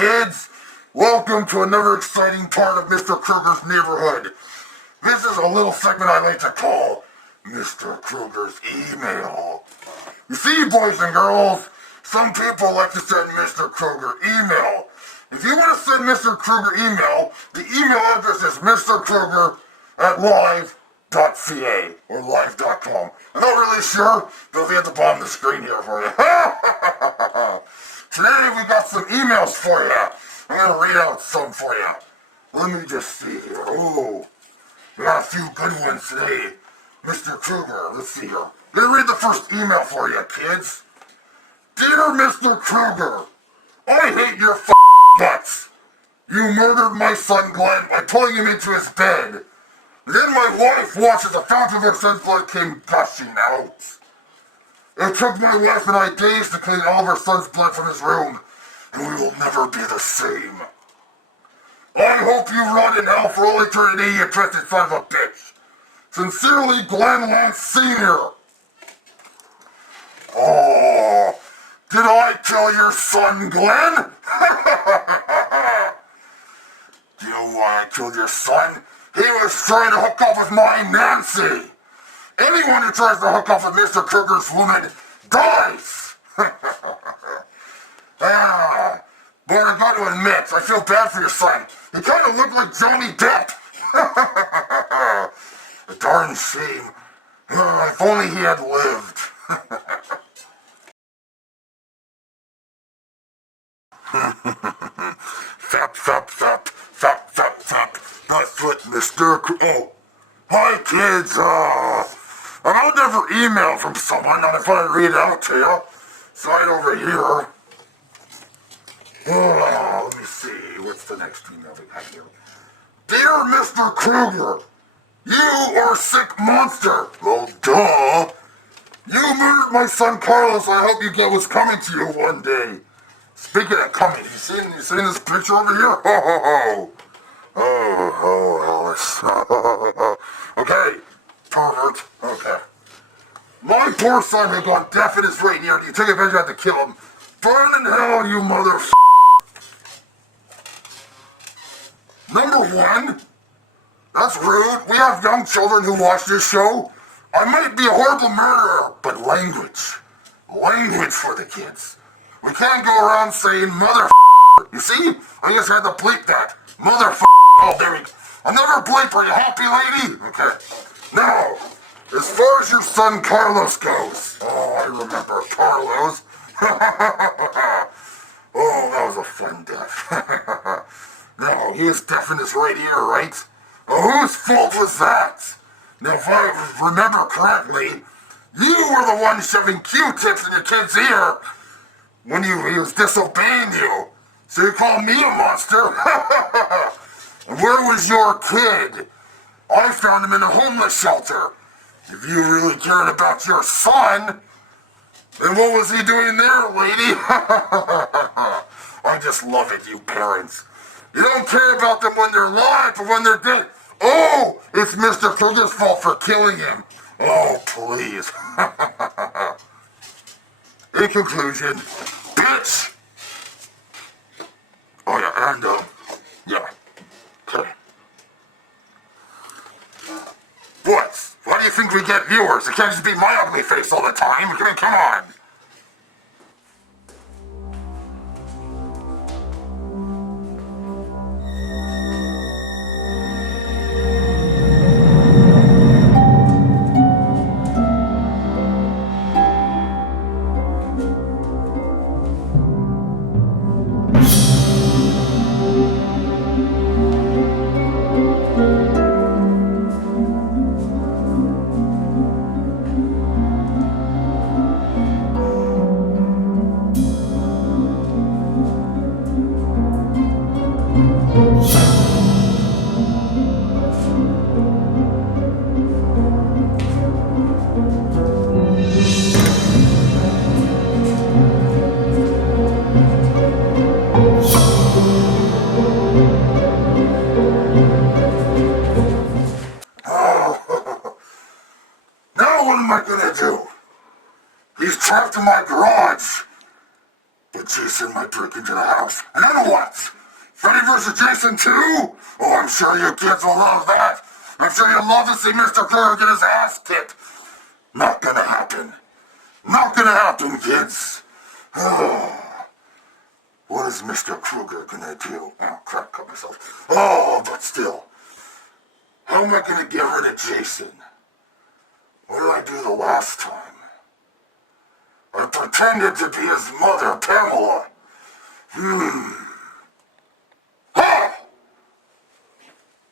kids! Welcome to another exciting part of Mr. Krueger's neighborhood. This is a little segment I like to call Mr. Krueger's email. You see, boys and girls, some people like to send Mr. Krueger email. If you want to send Mr. Krueger email, the email address is mrkrueger@live.ca or live.com. I'm not really sure, but it'll be at the bottom of the screen here for you. Today we got some emails for you. I'm going to read out some for you. Let me just see here. Oh, we got a few good ones today. Mr. Krueger, let's see here. Let me read the first email for you, kids. Dear Mr. Krueger, I hate your guts. You murdered my son Glenn by pulling him into his bed. Then my wife watched as the fountain of her son's blood came gushing out. It took my wife and I days to clean all of her son's blood from his room, and we will never be the same. I hope you rot in hell for all eternity, you twisted son of a bitch. Sincerely, Glenn Lance Sr. Oh, did I kill your son, Glenn? Do you know why I killed your son? He was trying to hook up with my Nancy. Anyone who tries to hook up with Mr. Krueger's woman dies. But I got to admit, I feel bad for your son. He kind of looked like Johnny Depp. A darn shame. If only he had lived. Fap, fap, fap, fap, fap, fap. That's what Mr. Oh, hi kids. I'll never email from someone, and if I read it out to you, it's right over here. Let me see, what's the next email we got here? Dear Mr. Krueger, you are a sick monster. Well, duh. You murdered my son Carlos. I hope you get what's coming to you one day. Speaking of coming, you seen this picture over here? Alice. Okay, pervert. Okay. My poor son had gone deaf in his right ear, and you took advantage of that to kill him. Burn in hell, you mother. Number one, that's rude. We have young children who watch this show. I might be a horrible murderer, but language for the kids. We can't go around saying mother. You see? I just had to bleep that. Mother. Oh, there we go. Another bleep. Are you happy, lady? Okay. Now, as far as your son Carlos goes. Oh, I remember Carlos. Oh, that was a fun death. No, he was deaf in his right ear, right? Well, whose fault was that? Now, if I remember correctly, you were the one shoving Q-tips in your kid's ear when he was disobeying you. So you call me a monster? Where was your kid? I found him in a homeless shelter. If you really cared about your son, then what was he doing there, lady? I just love it, you parents. You don't care about them when they're alive, but when they're dead. Oh, it's Mr. Krueger's fault for killing him. Oh, please. In conclusion, bitch. Oh yeah, and yeah. Okay. What? Why do you think we get viewers? It can't just be my ugly face all the time. I mean, come on. Now what am I gonna do? He's trapped in my garage. Get Jason might break into the house. And then what? Freddy vs. Jason 2? Oh, I'm sure you kids will love that. I'm sure you'll love to see Mr. Krueger get his ass kicked. Not gonna happen. Not gonna happen, kids. What is Mr. Krueger gonna do? Oh, crap, cut myself. Oh, but still. How am I gonna get rid of Jason? What did I do the last time? I pretended to be his mother, Pamela. Ah!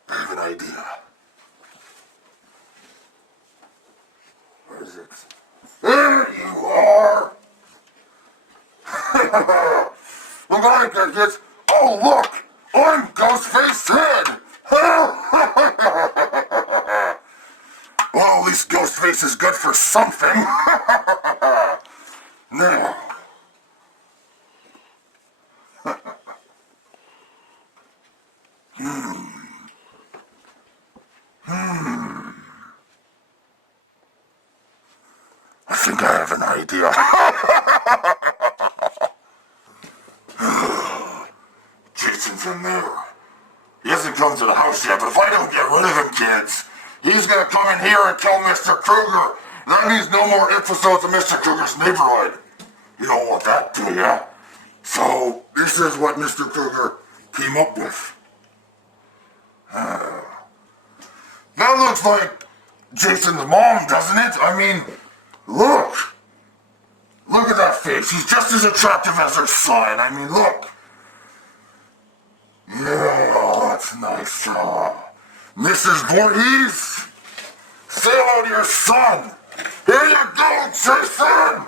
I have an idea. Where is it? There you are! Look at it, kids. Oh, look! I'm Ghostface's head! Well, at least Ghostface is good for something. Now. I think I have an idea. Jason's in there. He hasn't come to the house yet, but if I don't get rid of him, kids, he's gonna come in here and kill Mr. Krueger. That means no more episodes of Mr. Krueger's neighborhood. You don't want that, do ya? So, this is what Mr. Krueger came up with. That looks like Jason's mom, doesn't it? I mean, look. Look at that face. He's just as attractive as her son. I mean, look. Yeah, oh, that's nice. Mrs. Voorhees, say hello to your son. Here you go, Jason.